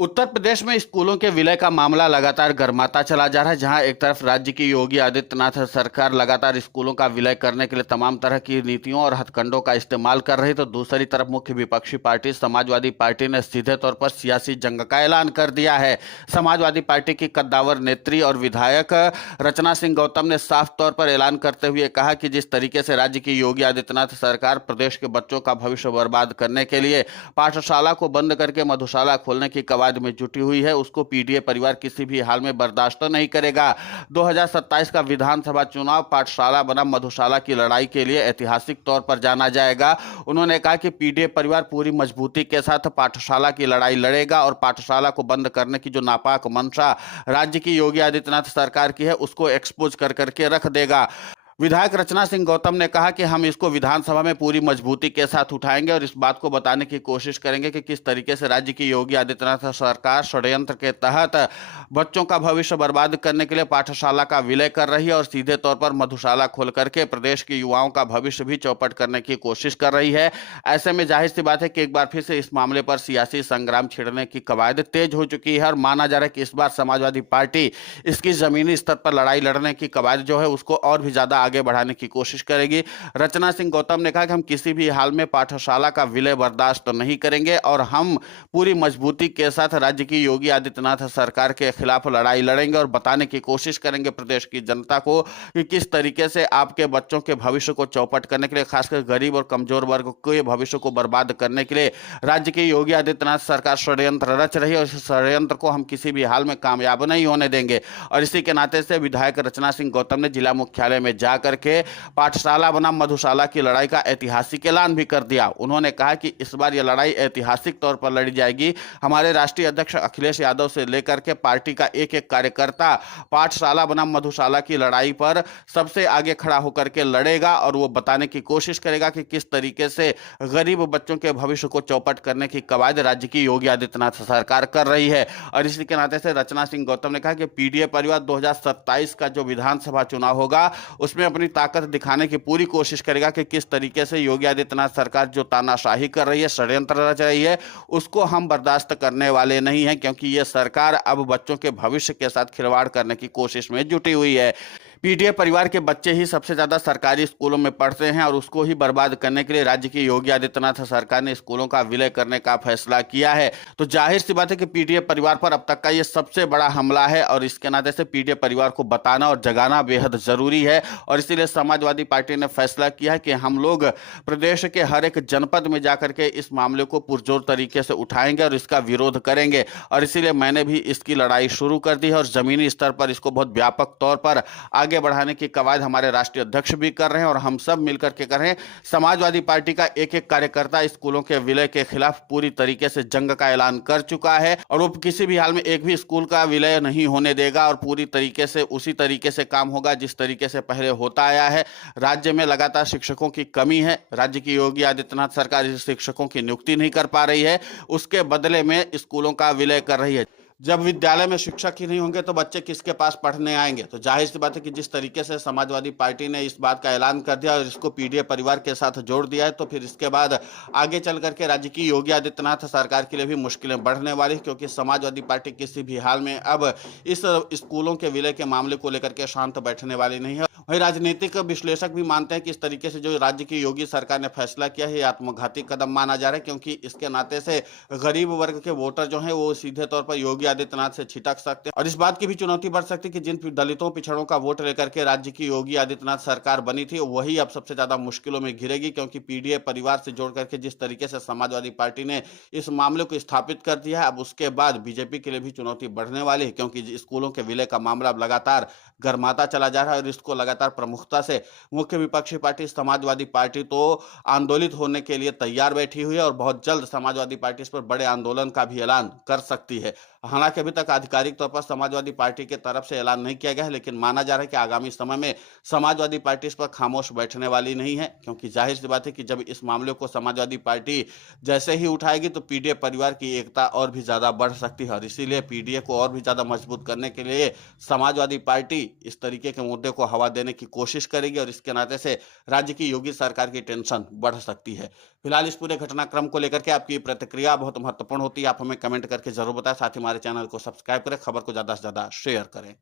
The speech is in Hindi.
उत्तर प्रदेश में स्कूलों के विलय का मामला लगातार गर्माता चला जा रहा है। जहां एक तरफ राज्य की योगी आदित्यनाथ सरकार लगातार स्कूलों का विलय करने के लिए तमाम तरह की नीतियों और हथकंडों का इस्तेमाल कर रही, तो दूसरी तरफ मुख्य विपक्षी पार्टी समाजवादी पार्टी ने सीधे तौर पर सियासी जंग का ऐलान कर दिया है। समाजवादी पार्टी की कद्दावर नेत्री और विधायक रचना सिंह गौतम ने साफ तौर पर ऐलान करते हुए कहा कि जिस तरीके से राज्य की योगी आदित्यनाथ सरकार प्रदेश के बच्चों का भविष्य बर्बाद करने के लिए पाठशाला को बंद करके मधुशाला खोलने की कवायद में जुटी हुई है, उसको पीडीए परिवार किसी भी हाल में बर्दाश्त नहीं करेगा। 2027 का विधानसभा चुनाव पाठशाला बनाम मधुशाला की लड़ाई के लिए ऐतिहासिक तौर पर जाना जाएगा। उन्होंने कहा कि पीडीए परिवार पूरी मजबूती के साथ पाठशाला की लड़ाई लड़ेगा और पाठशाला को बंद करने की जो नापाक मंशा राज्य की योगी आदित्यनाथ सरकार की है, उसको एक्सपोज कर करके रख देगा। विधायक रचना सिंह गौतम ने कहा कि हम इसको विधानसभा में पूरी मजबूती के साथ उठाएंगे और इस बात को बताने की कोशिश करेंगे कि किस तरीके से राज्य की योगी आदित्यनाथ सरकार षड्यंत्र के तहत बच्चों का भविष्य बर्बाद करने के लिए पाठशाला का विलय कर रही है और सीधे तौर पर मधुशाला खोल करके प्रदेश के युवाओं का भविष्य भी चौपट करने की कोशिश कर रही है। ऐसे में जाहिर सी बात है कि एक बार फिर से इस मामले पर सियासी संग्राम छिड़ने की कवायद तेज हो चुकी है और माना जा रहा है कि इस बार समाजवादी पार्टी इसकी जमीनी स्तर पर लड़ाई लड़ने की कवायद जो है उसको और भी ज्यादा आगे बढ़ाने की कोशिश करेगी। रचना सिंह गौतम ने कहा कि हम किसी भी हाल में पाठशाला का विलय बर्दाश्त नहीं करेंगे और हम पूरी मजबूती के साथ राज्य की योगी आदित्यनाथ सरकार के खिलाफ लड़ाई लड़ेंगे और बताने की कोशिश करेंगे प्रदेश की जनता को कि किस तरीके से आपके बच्चों के भविष्य को चौपट करने के लिए, खासकर गरीब और कमजोर वर्ग के भविष्य को बर्बाद करने के लिए राज्य की योगी आदित्यनाथ सरकार षड्यंत्र रच रही है और इस षड्यंत्र को हम किसी भी हाल में कामयाब नहीं होने देंगे। और इसी के नाते से विधायक रचना सिंह गौतम ने जिला मुख्यालय में जाकर के पाठशाला बनाम मधुशाला की लड़ाई का ऐतिहासिक ऐलान भी कर दिया। उन्होंने कहा कि इस बार यह लड़ाई ऐतिहासिक तौर पर लड़ी जाएगी। हमारे राष्ट्रीय अध्यक्ष अखिलेश यादव से लेकर के पार्टी का एक एक कार्यकर्ता पाठशाला बनाम मधुशाला की लड़ाई पर सबसे आगे खड़ा होकर के लड़ेगा और वो बताने की कोशिश करेगा कि किस तरीके से गरीब बच्चों के भविष्य को चौपट करने की कवायद राज्य की योगी आदित्यनाथ सरकार कर रही है। और इसी के नाते से रचना सिंह गौतम ने कहा कि पीडीए परिवार 2027 का जो विधानसभा चुनाव होगा उसमें अपनी ताकत दिखाने की पूरी कोशिश करेगा कि किस तरीके से योगी आदित्यनाथ सरकार जो तानाशाही कर रही है, षड्यंत्र रच रही है, उसको हम बर्दाश्त करने वाले नहीं हैं, क्योंकि यह सरकार अब बच्चों के भविष्य के साथ खिलवाड़ करने की कोशिश में जुटी हुई है। पीडीए परिवार के बच्चे ही सबसे ज्यादा सरकारी स्कूलों में पढ़ते हैं और उसको ही बर्बाद करने के लिए राज्य की योगी आदित्यनाथ सरकार ने स्कूलों का विलय करने का फैसला किया है। तो जाहिर सी बात है कि पीडीए परिवार पर अब तक का ये सबसे बड़ा हमला है और इसके नाते से पीडीए परिवार को बताना और जगाना बेहद जरूरी है। और इसीलिए समाजवादी पार्टी ने फैसला किया है कि हम लोग प्रदेश के हर एक जनपद में जाकर के इस मामले को पुरजोर तरीके से उठाएंगे और इसका विरोध करेंगे। और इसीलिए मैंने भी इसकी लड़ाई शुरू कर दी है और जमीनी स्तर पर इसको बहुत व्यापक तौर पर आगे बढ़ाने की कवायद हमारे राष्ट्रीय अध्यक्ष भी कर रहे हैं और हम सब मिलकर के कर रहे हैं। समाजवादी पार्टी का एक एक कार्यकर्ता स्कूलों के विलय के खिलाफ पूरी तरीके से जंग का ऐलान कर चुका है और वो किसी भी हाल में एक भी स्कूल का विलय नहीं होने देगा और पूरी तरीके से उसी तरीके से काम होगा जिस तरीके से पहले होता आया है। राज्य में लगातार शिक्षकों की कमी है। राज्य की योगी आदित्यनाथ सरकार शिक्षकों की नियुक्ति नहीं कर पा रही है, उसके बदले में स्कूलों का विलय कर रही है। जब विद्यालय में शिक्षक ही नहीं होंगे तो बच्चे किसके पास पढ़ने आएंगे। तो जाहिर सी बात है कि जिस तरीके से समाजवादी पार्टी ने इस बात का ऐलान कर दिया और इसको पीडीए परिवार के साथ जोड़ दिया है, तो फिर इसके बाद आगे चल करके राज्य की योगी आदित्यनाथ सरकार के लिए भी मुश्किलें बढ़ने वाली, क्योंकि समाजवादी पार्टी किसी भी हाल में अब इस स्कूलों के विलय के मामले को लेकर के शांत बैठने वाली नहीं है। वही राजनीतिक विश्लेषक भी मानते हैं कि इस तरीके से जो राज्य की योगी सरकार ने फैसला किया है आत्मघाती कदम माना जा रहा है, क्योंकि इसके नाते से गरीब वर्ग के वोटर जो है वो सीधे तौर पर योगी आदित्यनाथ से छिटक सकते हैं और इस बात की भी चुनौती बढ़ सकती है कि जिन दलितों पिछड़ों का वोट लेकर के राज्य की योगी आदित्यनाथ सरकार बनी थी वही अब सबसे ज्यादा मुश्किलों में घिरेगी, क्योंकि पीडीए परिवार से जोड़ करके जिस तरीके से समाजवादी पार्टी ने इस मामले को स्थापित कर दिया है, अब उसके बाद बीजेपी के लिए भी चुनौती बढ़ने वाली है, क्योंकि स्कूलों के विलय का मामला अब लगातार गर्माता चला जा रहा है और इसको लगातार प्रमुखता से मुख्य विपक्षी पार्टी समाजवादी पार्टी तो आंदोलित होने के लिए तैयार बैठी हुई है और बहुत जल्द समाजवादी पार्टी इस पर बड़े आंदोलन का भी ऐलान कर सकती है। हालांकि अभी तक आधिकारिक तौर पर समाजवादी पार्टी की तरफ से ऐलान नहीं किया गया है, लेकिन माना जा रहा है कि आगामी समय में समाजवादी पार्टी इस पर खामोश बैठने वाली नहीं है, क्योंकि जाहिर सी बात है कि जब इस मामले को समाजवादी पार्टी जैसे ही उठाएगी तो पीडीए परिवार की एकता और भी ज्यादा बढ़ सकती है और इसीलिए पीडीए को और भी ज्यादा मजबूत करने के लिए समाजवादी पार्टी इस तरीके के मुद्दे को हवा देने देने की कोशिश करेगी और इसके नाते से राज्य की योगी सरकार की टेंशन बढ़ सकती है। फिलहाल इस पूरे घटनाक्रम को लेकर के आपकी प्रतिक्रिया बहुत महत्वपूर्ण होती है। आप हमें कमेंट करके जरूर बताएं। साथ ही हमारे चैनल को सब्सक्राइब करें, खबर को ज्यादा से ज्यादा शेयर करें।